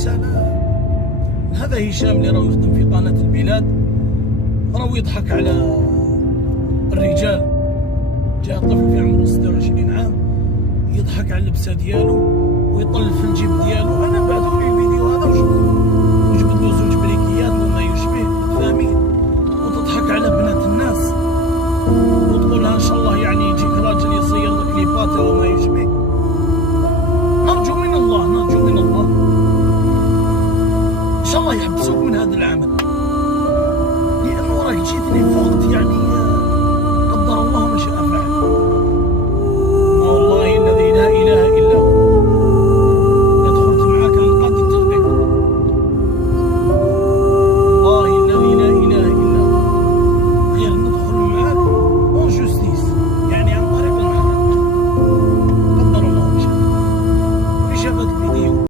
سلام. هذا هشام اللي راه يخدم في قناة البلاد، راه يضحك على الرجال. جاء طفل في عمره 26 عام يضحك على اللبسه ديالو ويطل في الجيب ديالو